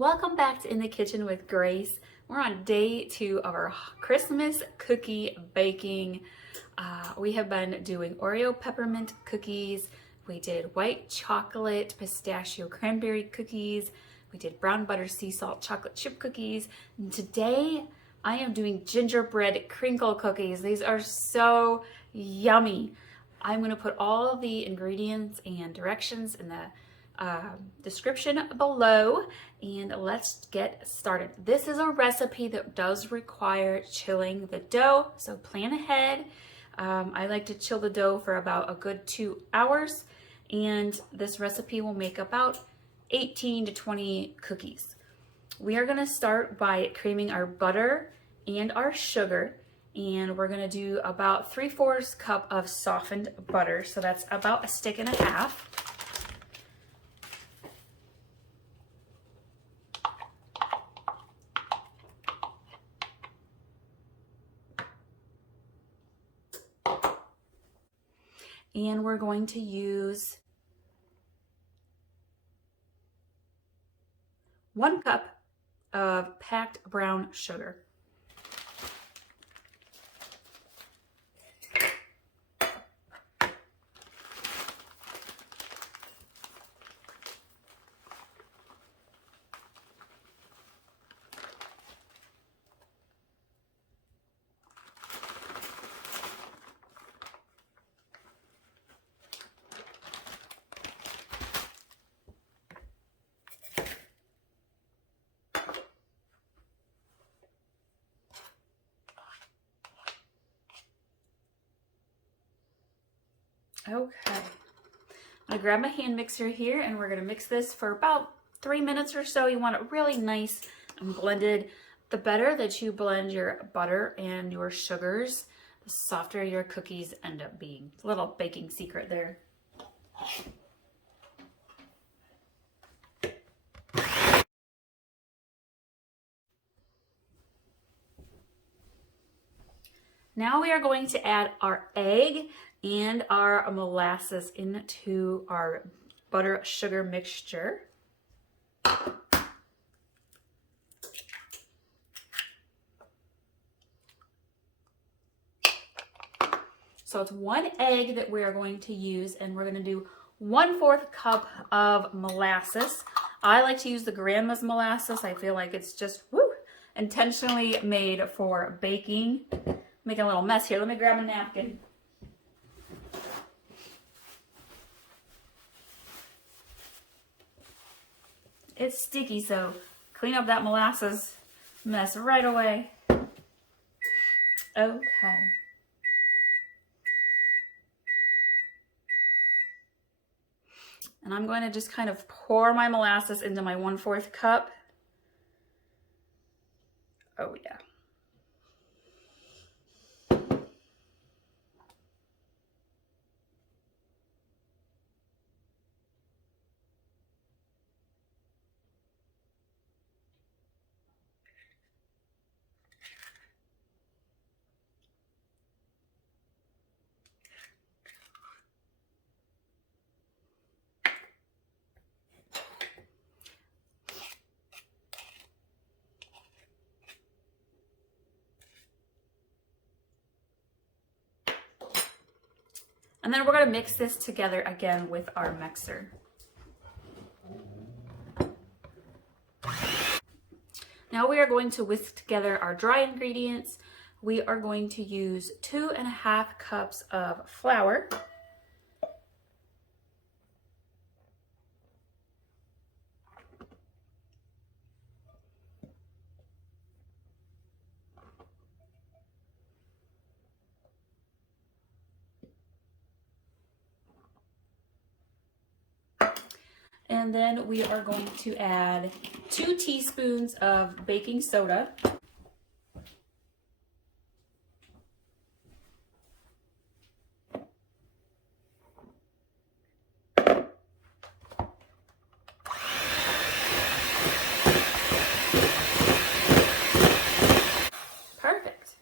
Welcome back to In the Kitchen with Grace. We're on day 2 of our Christmas cookie baking. We have been doing Oreo Peppermint cookies. We did white chocolate pistachio cranberry cookies. We did brown butter sea salt chocolate chip cookies. And today I am doing gingerbread crinkle cookies. These are so yummy. I'm going to put all of the ingredients and directions in the description below, and let's get started. This is a recipe that does require chilling the dough, so plan ahead. I like to chill the dough for about a good 2 hours, and this recipe will make about 18 to 20 cookies. We are going to start by creaming our butter and our sugar, and we're going to do about 3/4 cup of softened butter, so that's about 1.5 sticks. And we're going to use 1 cup of packed brown sugar. Okay, I'm gonna grab my hand mixer here and we're gonna mix this for about 3 minutes or so. You want it really nice and blended. The better that you blend your butter and your sugars, the softer your cookies end up being. A little baking secret there. Now we are going to add our egg and our molasses into our butter sugar mixture. So it's 1 egg that we are going to use, and we're going to do 1/4 cup of molasses. I like to use the grandma's molasses. I feel like it's just intentionally made for baking. Making a little mess here. Let me grab a napkin. It's sticky, so clean up that molasses mess right away. Okay. And I'm going to just kind of pour my molasses into my 1/4 cup. Oh yeah. And then we're going to mix this together again with our mixer. Now we are going to whisk together our dry ingredients. We are going to use 2.5 cups of flour. And then we are going to add 2 teaspoons of baking soda. Perfect.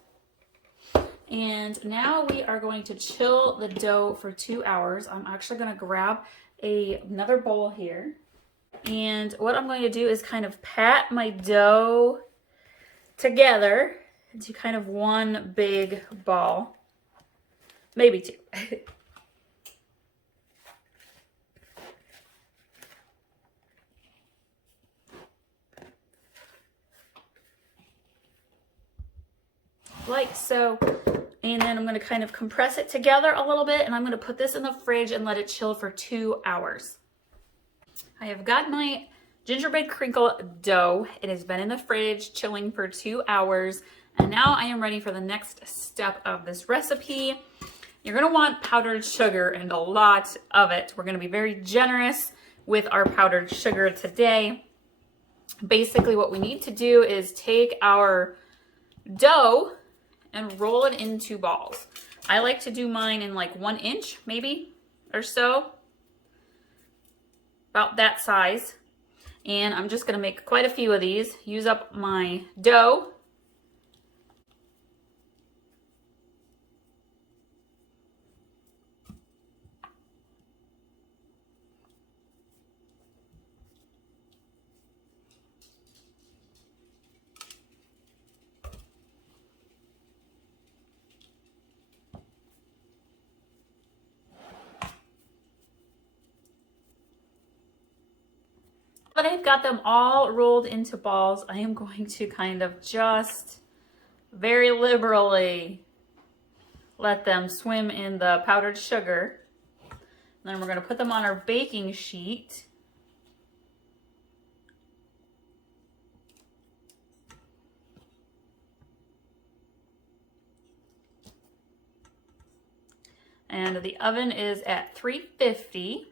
And now we are going to chill the dough for 2 hours. I'm actually going to grab another bowl here. And what I'm going to do is kind of pat my dough together into kind of one big ball, maybe two. Like so. And then I'm going to kind of compress it together a little bit, and I'm going to put this in the fridge and let it chill for 2 hours. I have got my gingerbread crinkle dough. It has been in the fridge chilling for 2 hours, and now I am ready for the next step of this recipe. You're going to want powdered sugar, and a lot of it. We're going to be very generous with our powdered sugar today. Basically what we need to do is take our dough and roll it into balls. I like to do mine in like 1 inch maybe or so, about that size. And I'm just gonna make quite a few of these, use up my dough. But I've got them all rolled into balls, I am going to kind of just very liberally let them swim in the powdered sugar. And then we're going to put them on our baking sheet. And the oven is at 350.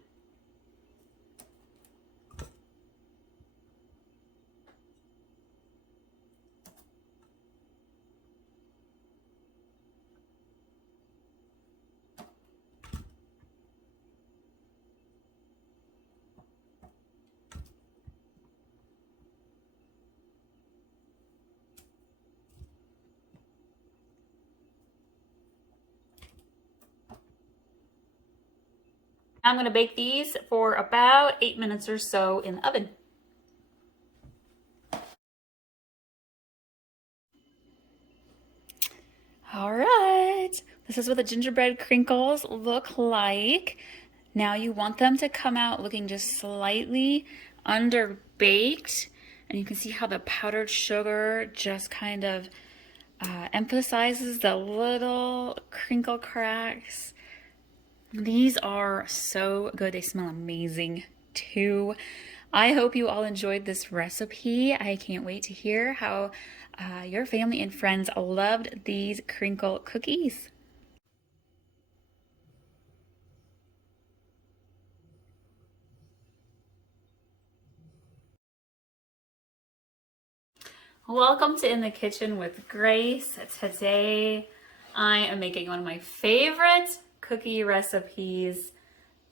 I'm going to bake these for about 8 minutes or so in the oven. All right, this is what the gingerbread crinkles look like. Now you want them to come out looking just slightly underbaked, and you can see how the powdered sugar just kind of emphasizes the little crinkle cracks. These are so good. They smell amazing too. I hope you all enjoyed this recipe. I can't wait to hear how your family and friends loved these crinkle cookies. Welcome to In the Kitchen with Grace. Today I am making one of my favorite cookie recipes.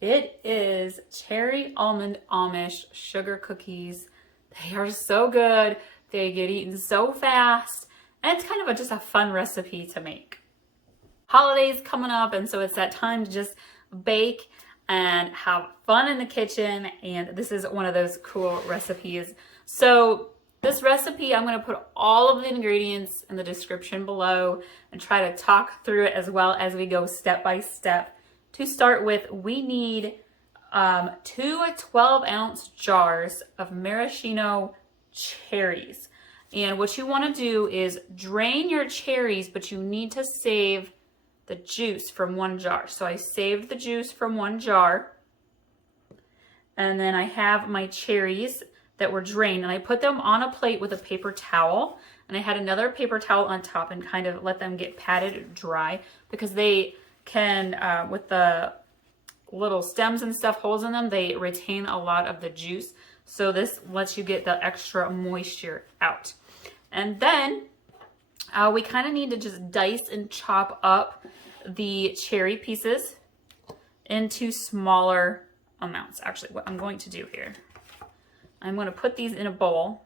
It is cherry almond Amish sugar cookies. They are so good. They get eaten so fast, and it's kind of just a fun recipe to make. Holidays coming up, and so it's that time to just bake and have fun in the kitchen, and this is one of those cool recipes. So this recipe, I'm going to put all of the ingredients in the description below and try to talk through it as well as we go step by step. To start with, we need 2 12-ounce jars of maraschino cherries. And what you want to do is drain your cherries, but you need to save the juice from one jar. So I saved the juice from one jar. And then I have my cherries that were drained, and I put them on a plate with a paper towel, and I had another paper towel on top and kind of let them get patted dry, because they can, with the little stems and stuff, holes in them, they retain a lot of the juice. So this lets you get the extra moisture out. And then we kind of need to just dice and chop up the cherry pieces into smaller amounts. Actually, what I'm going to do here, I'm going to put these in a bowl,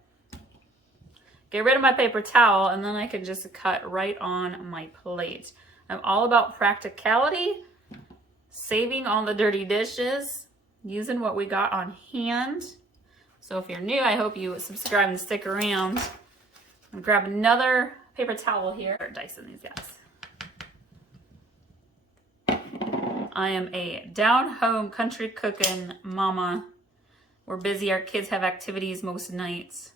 get rid of my paper towel, and then I can just cut right on my plate. I'm all about practicality, saving all the dirty dishes, using what we got on hand. So if you're new, I hope you subscribe and stick around. I'll grab another paper towel here. Start dicing these guys. I am a down-home country cooking mama. We're busy. Our kids have activities most nights.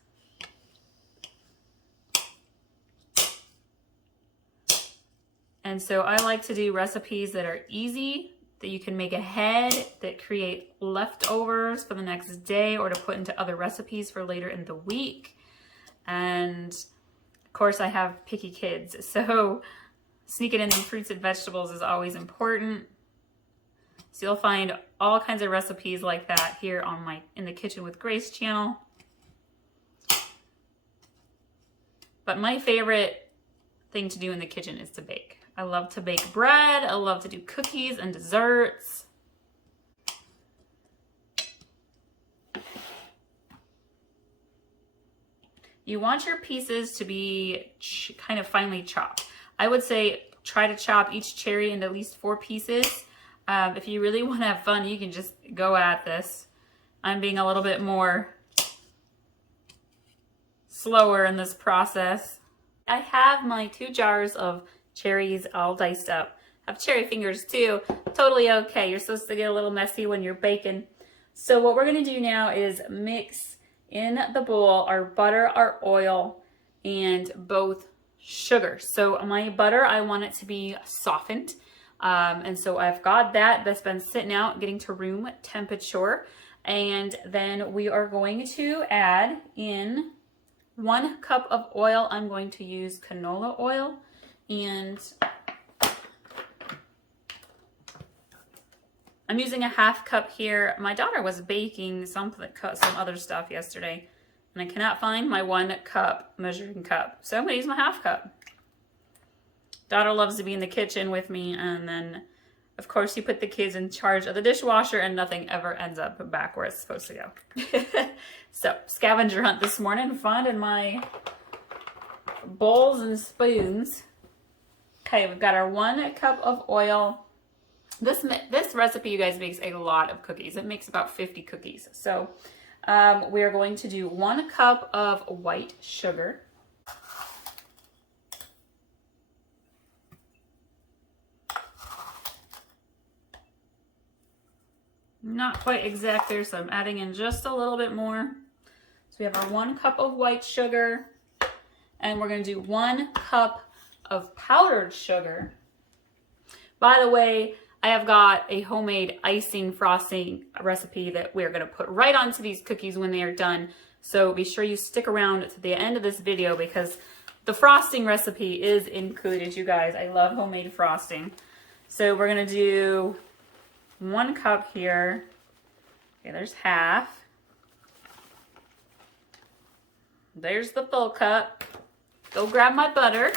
And so I like to do recipes that are easy, that you can make ahead, that create leftovers for the next day or to put into other recipes for later in the week. And of course I have picky kids, so sneaking in some fruits and vegetables is always important. So you'll find all kinds of recipes like that here on my In the Kitchen with Grace channel. But my favorite thing to do in the kitchen is to bake. I love to bake bread. I love to do cookies and desserts. You want your pieces to be kind of finely chopped. I would say try to chop each cherry into at least 4 pieces. If you really want to have fun, you can just go at this. I'm being a little bit more slower in this process. I have my 2 jars of cherries all diced up. I have cherry fingers too. Totally okay. You're supposed to get a little messy when you're baking. So what we're going to do now is mix in the bowl our butter, our oil, and both sugar. So my butter, I want it to be softened. And so I've got that. That's been sitting out, getting to room temperature. And then we are going to add in 1 cup of oil. I'm going to use canola oil. And I'm using a 1/2 cup here. My daughter was baking some other stuff yesterday, and I cannot find my 1 cup measuring cup. So I'm going to use my 1/2 cup. Daughter loves to be in the kitchen with me, and then, of course, you put the kids in charge of the dishwasher, and nothing ever ends up back where it's supposed to go. So, scavenger hunt this morning, finding my bowls and spoons. Okay, we've got our 1 cup of oil. This recipe, you guys, makes a lot of cookies. It makes about 50 cookies. So we are going to do 1 cup of white sugar. Not quite exact there, so I'm adding in just a little bit more. So we have our 1 cup of white sugar, and we're going to do 1 cup of powdered sugar. By the way, I have got a homemade icing frosting recipe that we're going to put right onto these cookies when they are done. So be sure you stick around to the end of this video because the frosting recipe is included, you guys. I love homemade frosting. So we're going to do 1 cup here. Okay, there's half. There's the full cup. Go grab my butter.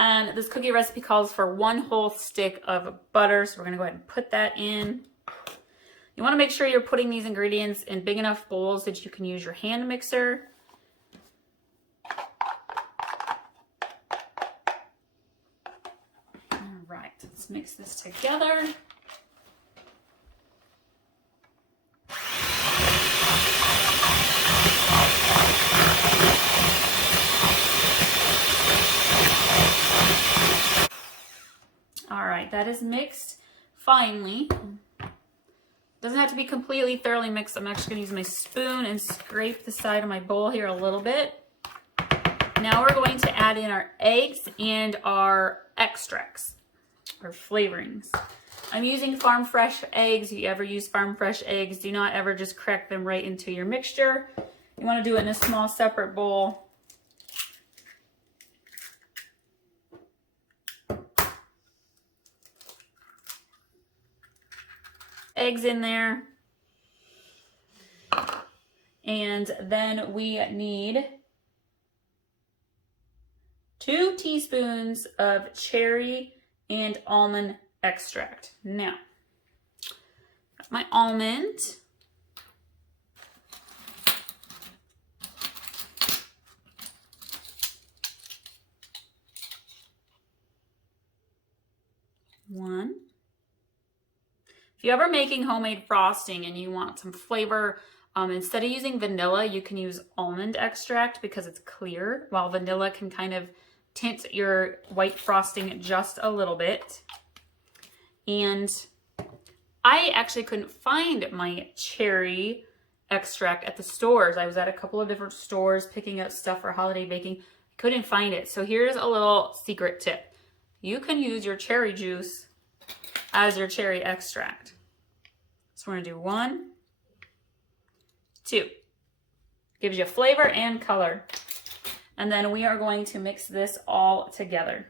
And this cookie recipe calls for 1 whole stick of butter. So we're going to go ahead and put that in. You want to make sure you're putting these ingredients in big enough bowls that you can use your hand mixer. All right, let's mix this together. That is mixed finely. Doesn't have to be completely thoroughly mixed. I'm actually going to use my spoon and scrape the side of my bowl here a little bit. Now we're going to add in our eggs and our extracts, or flavorings. I'm using farm fresh eggs. If you ever use farm fresh eggs, do not ever just crack them right into your mixture. You want to do it in a small separate bowl. Eggs in there. And then we need 2 teaspoons of cherry and almond extract. Now, my almond. One. If you're ever making homemade frosting and you want some flavor, instead of using vanilla, you can use almond extract because it's clear, while vanilla can kind of tint your white frosting just a little bit. And I actually couldn't find my cherry extract at the stores. I was at a couple of different stores picking up stuff for holiday baking. Couldn't find it. So here's a little secret tip. You can use your cherry juice as your cherry extract. So we're gonna do 1, 2. Gives you flavor and color. And then we are going to mix this all together.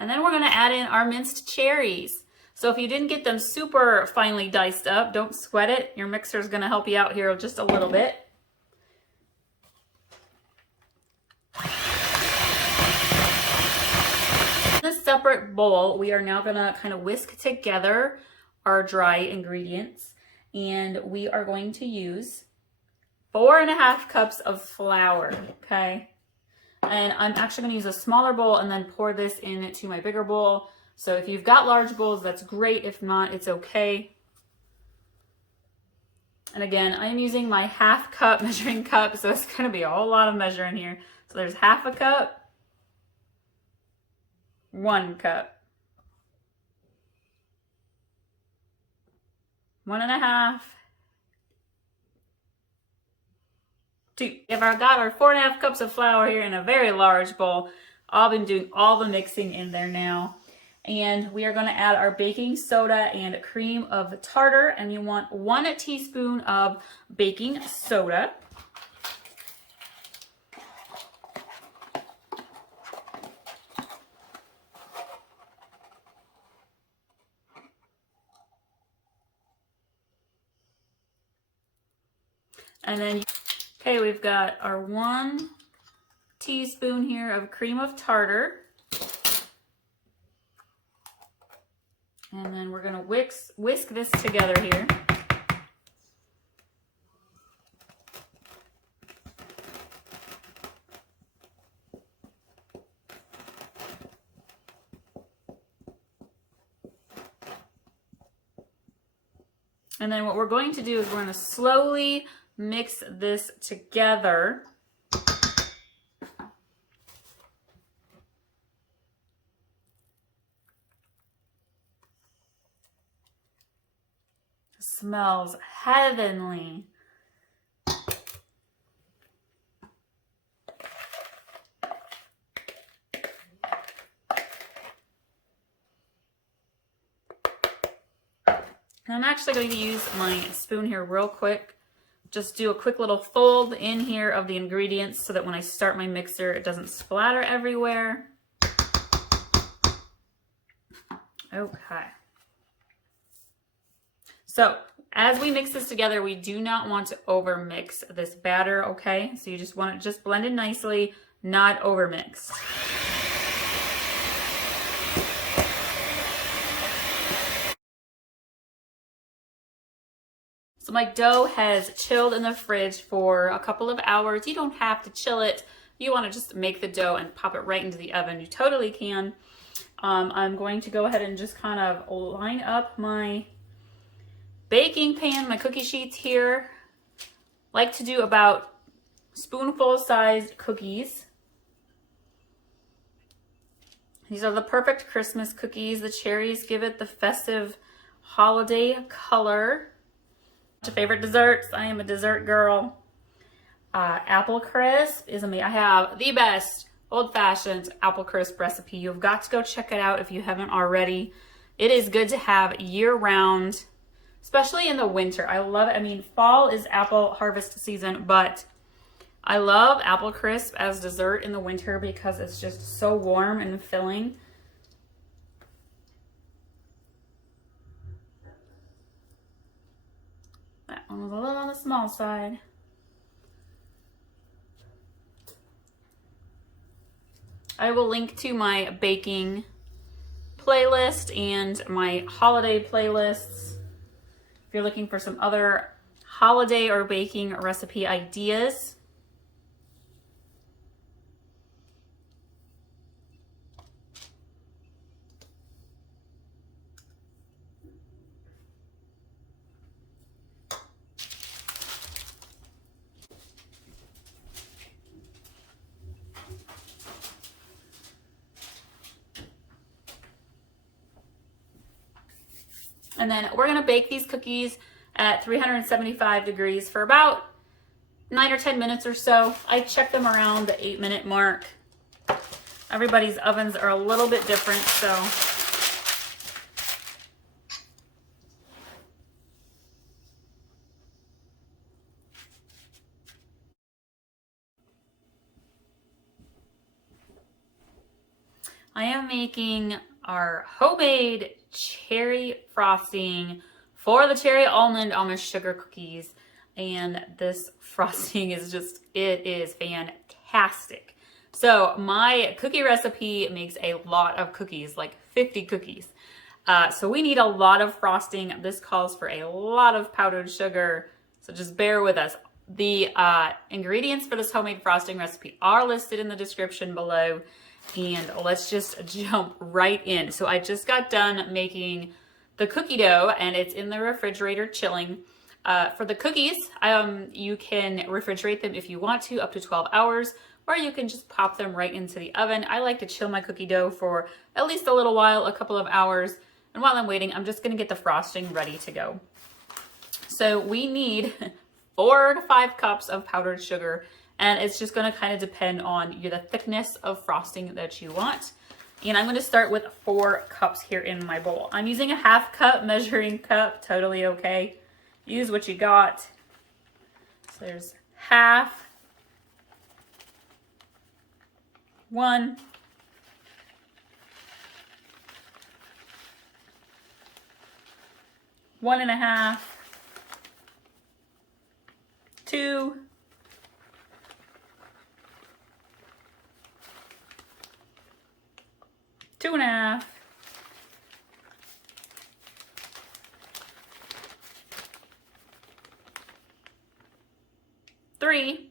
And then we're gonna add in our minced cherries. So if you didn't get them super finely diced up, don't sweat it. Your mixer is gonna help you out here just a little bit. In a separate bowl, we are now gonna kind of whisk together our dry ingredients, and we are going to use 4.5 cups of flour, okay? And I'm actually gonna use a smaller bowl and then pour this into my bigger bowl. So if you've got large bowls, that's great. If not, it's okay. And again, I'm using my 1/2 cup measuring cup, so it's gonna be a whole lot of measuring here. So there's 1/2 cup, 1 cup, 1.5, 2. If I've got our 4.5 cups of flour here in a very large bowl, I've been doing all the mixing in there now. And we are going to add our baking soda and cream of tartar. And you want 1 teaspoon of baking soda. And then, okay, we've got our 1 teaspoon here of cream of tartar. And then we're gonna whisk this together here. And then what we're going to do is we're gonna slowly mix this together. Smells heavenly. And I'm actually going to use my spoon here real quick. Just do a quick little fold in here of the ingredients so that when I start my mixer, it doesn't splatter everywhere. Okay. So as we mix this together, we do not want to over mix this batter, okay? So you just want it just blended nicely, not over mixed. So my dough has chilled in the fridge for a couple of hours. You don't have to chill it. You want to just make the dough and pop it right into the oven. You totally can. I'm going to go ahead and just kind of line up my baking pan, my cookie sheets here. Like to do about spoonful sized cookies. These are the perfect Christmas cookies. The cherries give it the festive holiday color. My favorite desserts. I am a dessert girl. Apple crisp is amazing. I have the best old-fashioned apple crisp recipe. You've got to go check it out if you haven't already. It is good to have year-round, especially in the winter. I love it. I mean, fall is apple harvest season, but I love apple crisp as dessert in the winter because it's just so warm and filling. That one was a little on the small side. I will link to my baking playlist and my holiday playlists if you're looking for some other holiday or baking recipe ideas. And then we're gonna bake these cookies at 375 degrees for about 9 or 10 minutes or so. I check them around the 8-minute mark. Everybody's ovens are a little bit different, so. I am making our homemade cherry frosting for the cherry almond sugar cookies. And this frosting is just, it is fantastic. So my cookie recipe makes a lot of cookies, like 50 cookies. So we need a lot of frosting. This calls for a lot of powdered sugar. So just bear with us. The ingredients for this homemade frosting recipe are listed in the description below. And let's just jump right in. So I just got done making the cookie dough and it's in the refrigerator chilling. For the cookies, you can refrigerate them if you want to, up to 12 hours, or you can just pop them right into the oven. I like to chill my cookie dough for at least a little while, a couple of hours. And while I'm waiting, I'm just gonna get the frosting ready to go. So we need 4 to 5 cups of powdered sugar, and it's just gonna kind of depend on the thickness of frosting that you want. And I'm gonna start with 4 cups here in my bowl. I'm using a 1/2 cup measuring cup, totally okay. Use what you got. So there's 1/2, 1, 1.5, 2, 2.5, 3,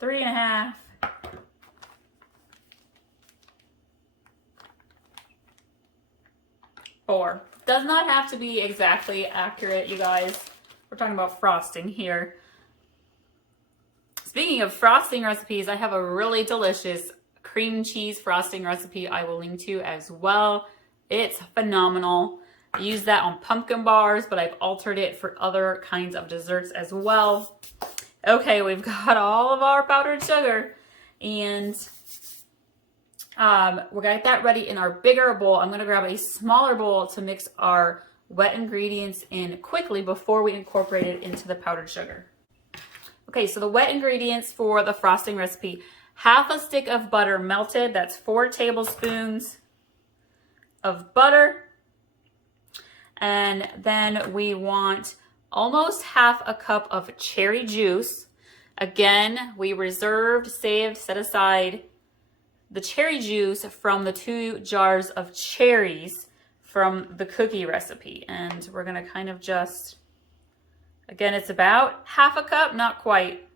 3.5, 4. Does not have to be exactly accurate, you guys. We're talking about frosting here. Speaking of frosting recipes, I have a really delicious cream cheese frosting recipe I will link to as well. It's phenomenal. I use that on pumpkin bars, but I've altered it for other kinds of desserts as well. Okay, we've got all of our powdered sugar, and we're gonna get that ready in our bigger bowl. I'm gonna grab a smaller bowl to mix our wet ingredients in quickly before we incorporate it into the powdered sugar. Okay, so the wet ingredients for the frosting recipe: 1/2 stick of butter melted, that's 4 tablespoons of butter. And then we want almost 1/2 cup of cherry juice. Again, we reserved, saved, set aside the cherry juice from the 2 jars of cherries from the cookie recipe. And we're gonna kind of just, again, it's about 1/2 cup, not quite.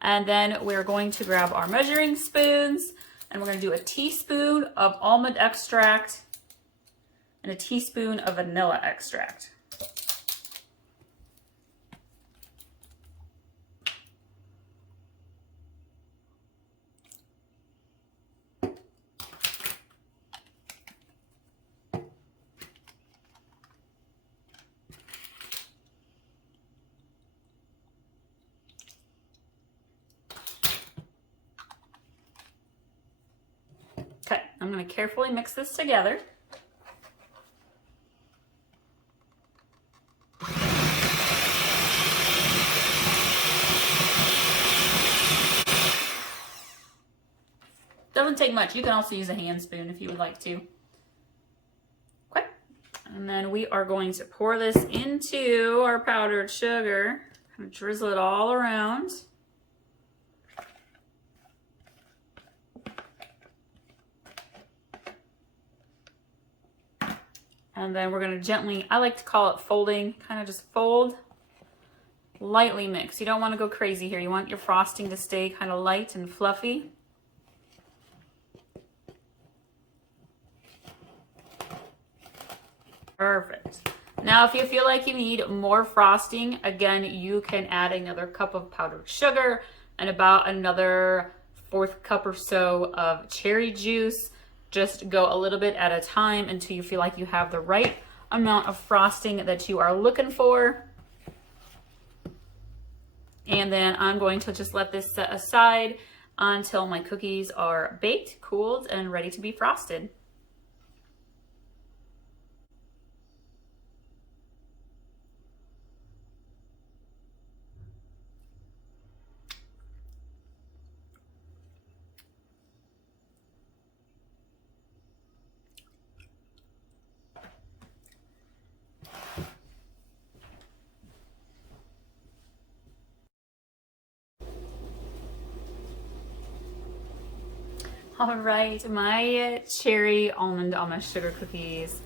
And then we're going to grab our measuring spoons, and we're gonna do a teaspoon of almond extract and a teaspoon of vanilla extract. Okay, I'm going to carefully mix this together. Doesn't take much. You can also use a hand spoon if you would like to. Okay, and then we are going to pour this into our powdered sugar. Kind of drizzle it all around. And then we're going to gently, I like to call it folding, kind of just fold lightly mix. You don't want to go crazy here. You want your frosting to stay kind of light and fluffy. Perfect. Now, if you feel like you need more frosting, again, you can add another cup of powdered sugar and about another 1/4 cup or so of cherry juice. Just go a little bit at a time until you feel like you have the right amount of frosting that you are looking for. And then I'm going to just let this set aside until my cookies are baked, cooled, and ready to be frosted. All right, my cherry almond almost sugar cookies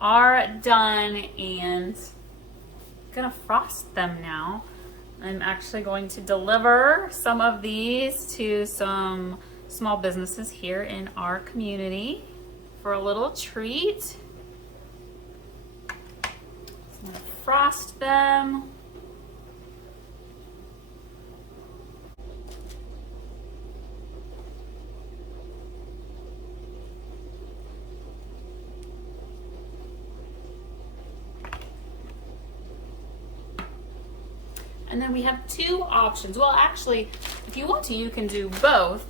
are done, and I'm gonna frost them now. I'm actually going to deliver some of these to some small businesses here in our community for a little treat. So I'm gonna frost them. And then we have 2 options. Well, actually, if you want to, you can do both.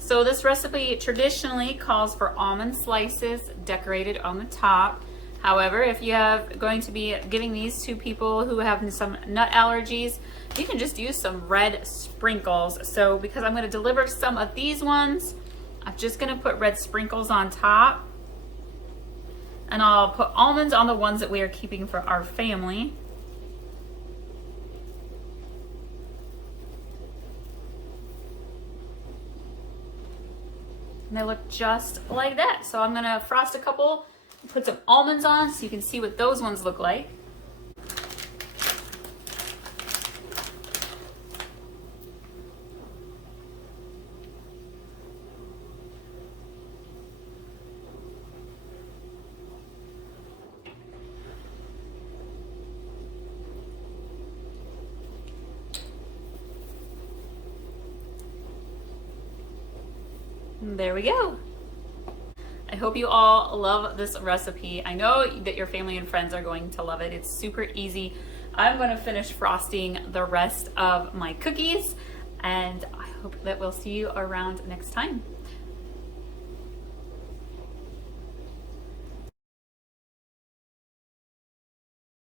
So this recipe traditionally calls for almond slices decorated on the top. However, if you have going to be giving these to people who have some nut allergies, you can just use some red sprinkles. So because I'm going to deliver some of these ones, I'm just going to put red sprinkles on top. And I'll put almonds on the ones that we are keeping for our family. And they look just like that. So I'm gonna frost a couple, put some almonds on so you can see what those ones look like. There we go. I hope you all love this recipe. I know that your family and friends are going to love it. It's super easy. I'm going to finish frosting the rest of my cookies, and I hope that we'll see you around next time.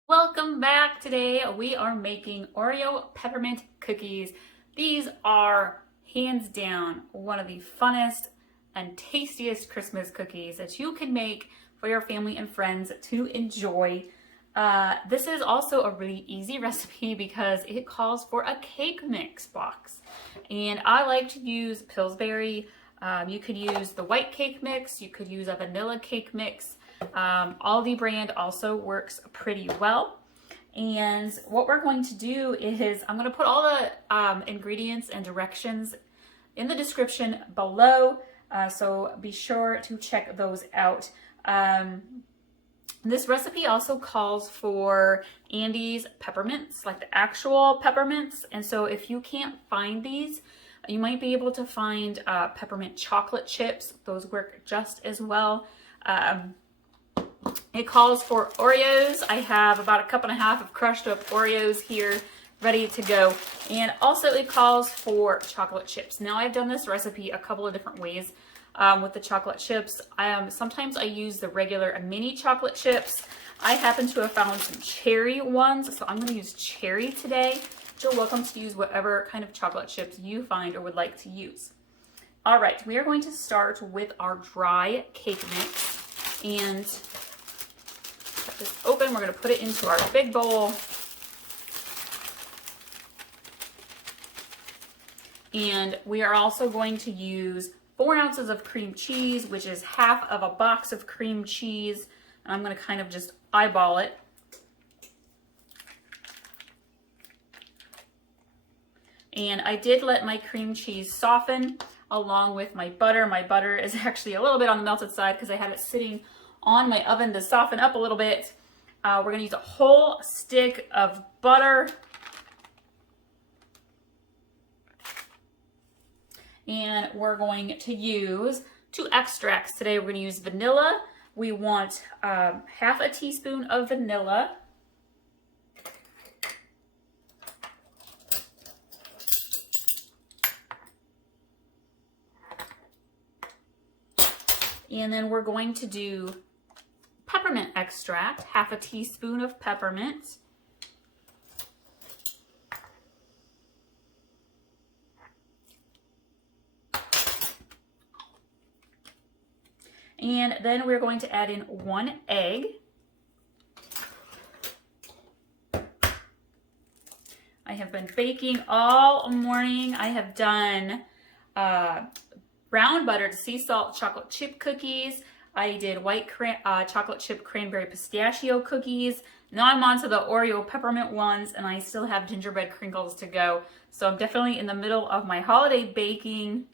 Welcome back. Today we are making Oreo Peppermint cookies. These are hands down one of the funnest and tastiest Christmas cookies that you can make for your family and friends to enjoy. This is also a really easy recipe because it calls for a cake mix box. And I like to use Pillsbury. You could use the white cake mix. You could use a vanilla cake mix. Aldi brand also works pretty well. And what we're going to do is I'm going to put all the ingredients and directions in the description below. So be sure to check those out. This recipe also calls for Andy's peppermints, like the actual peppermints. And so if you can't find these, you might be able to find peppermint chocolate chips. Those work just as well. It calls for Oreos. I have about 1.5 cups of crushed up Oreos here ready to go. And also it calls for chocolate chips. Now I've done this recipe a couple of different ways with the chocolate chips. Sometimes I use the regular mini chocolate chips. I happen to have found some cherry ones, so I'm going to use cherry today. You're welcome to use whatever kind of chocolate chips you find or would like to use. All right, we are going to start with our dry cake mix. And cut this open. We're going to put it into our big bowl. And we are also going to use 4 ounces of cream cheese, which is half of a box of cream cheese. And I'm going to kind of just eyeball it. And I did let my cream cheese soften along with my butter. My butter is actually a little bit on the melted side because I had it sitting on my oven to soften up a little bit. We're going to use a whole stick of butter. And we're going to use 2 extracts today. We're going to use vanilla. We want half a teaspoon of vanilla. And then we're going to do peppermint extract, half a teaspoon of peppermint. And then we're going to add in 1 egg. I have been baking all morning. I have done brown buttered sea salt chocolate chip cookies. I did white chocolate chip cranberry pistachio cookies. Now I'm on to the Oreo peppermint ones, and I still have gingerbread crinkles to go. So I'm definitely in the middle of my holiday baking.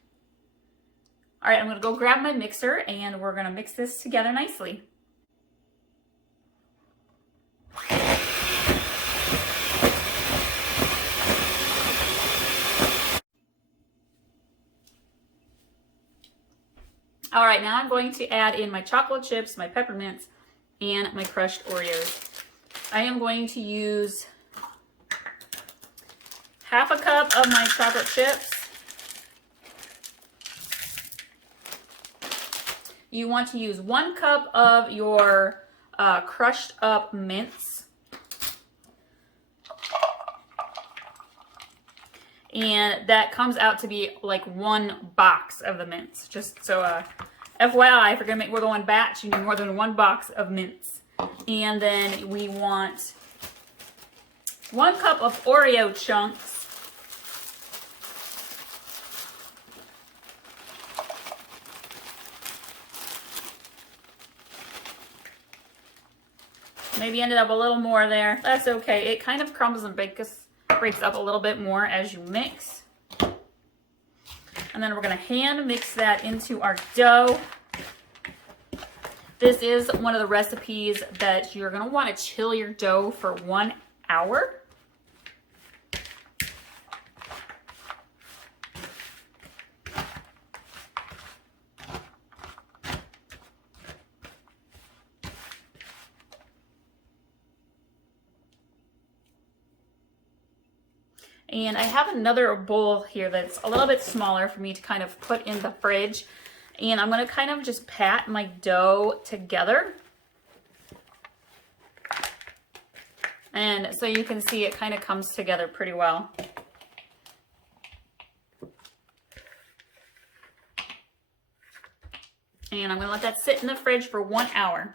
All right, I'm gonna go grab my mixer and we're gonna mix this together nicely. All right, now I'm going to add in my chocolate chips, my peppermints, and my crushed Oreos. I am going to use half a cup of my chocolate chips. You want to use 1 cup of your crushed up mints. And that comes out to be like 1 box of the mints. Just so FYI, if we're going batch, you need more than 1 box of mints. And then we want 1 cup of Oreo chunks. Maybe ended up a little more there. That's okay. It kind of crumbles and breaks up a little bit more as you mix. And then we're going to hand mix that into our dough. This is one of the recipes that you're going to want to chill your dough for 1 hour. And I have another bowl here that's a little bit smaller for me to kind of put in the fridge. And I'm going to kind of just pat my dough together. And so you can see it kind of comes together pretty well. And I'm going to let that sit in the fridge for 1 hour.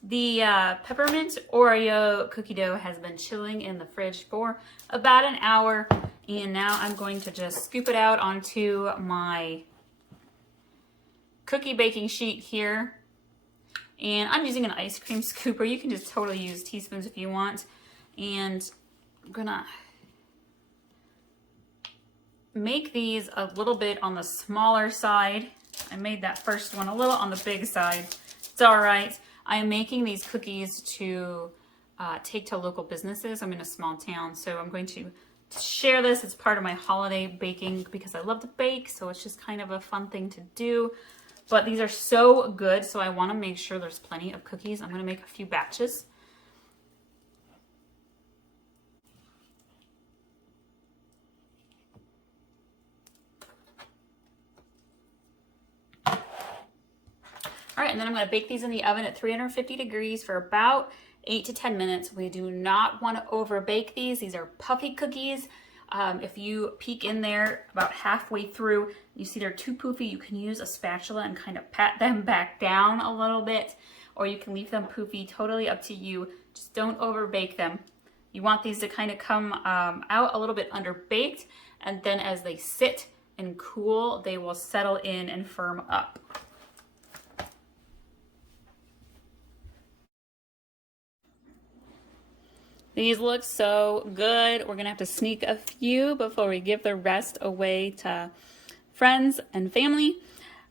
The peppermint Oreo cookie dough has been chilling in the fridge for about an hour, and now I'm going to just scoop it out onto my cookie baking sheet here. And I'm using an ice cream scooper. You can just totally use teaspoons if you want. And I'm gonna make these a little bit on the smaller side. I made that first one a little on the big side. It's all right. I am making these cookies to take to local businesses. I'm in a small town, so I'm going to share this as part of my holiday baking because I love to bake, so it's just kind of a fun thing to do. But these are so good, so I want to make sure there's plenty of cookies. I'm going to make a few batches. All right, and then I'm going to bake these in the oven at 350 degrees for about 8 to 10 minutes. We do not want to over bake these. These are puffy cookies. If you peek in there about halfway through, you see they're too poofy, you can use a spatula and kind of pat them back down a little bit, or you can leave them poofy, totally up to you. Just don't over bake them. You want these to kind of come out a little bit under baked, and then as they sit and cool, they will settle in and firm up. These look so good. We're gonna have to sneak a few before we give the rest away to friends and family.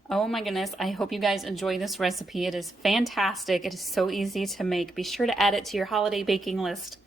Oh my goodness, I hope you guys enjoy this recipe. It is fantastic. It is so easy to make. Be sure to add it to your holiday baking list.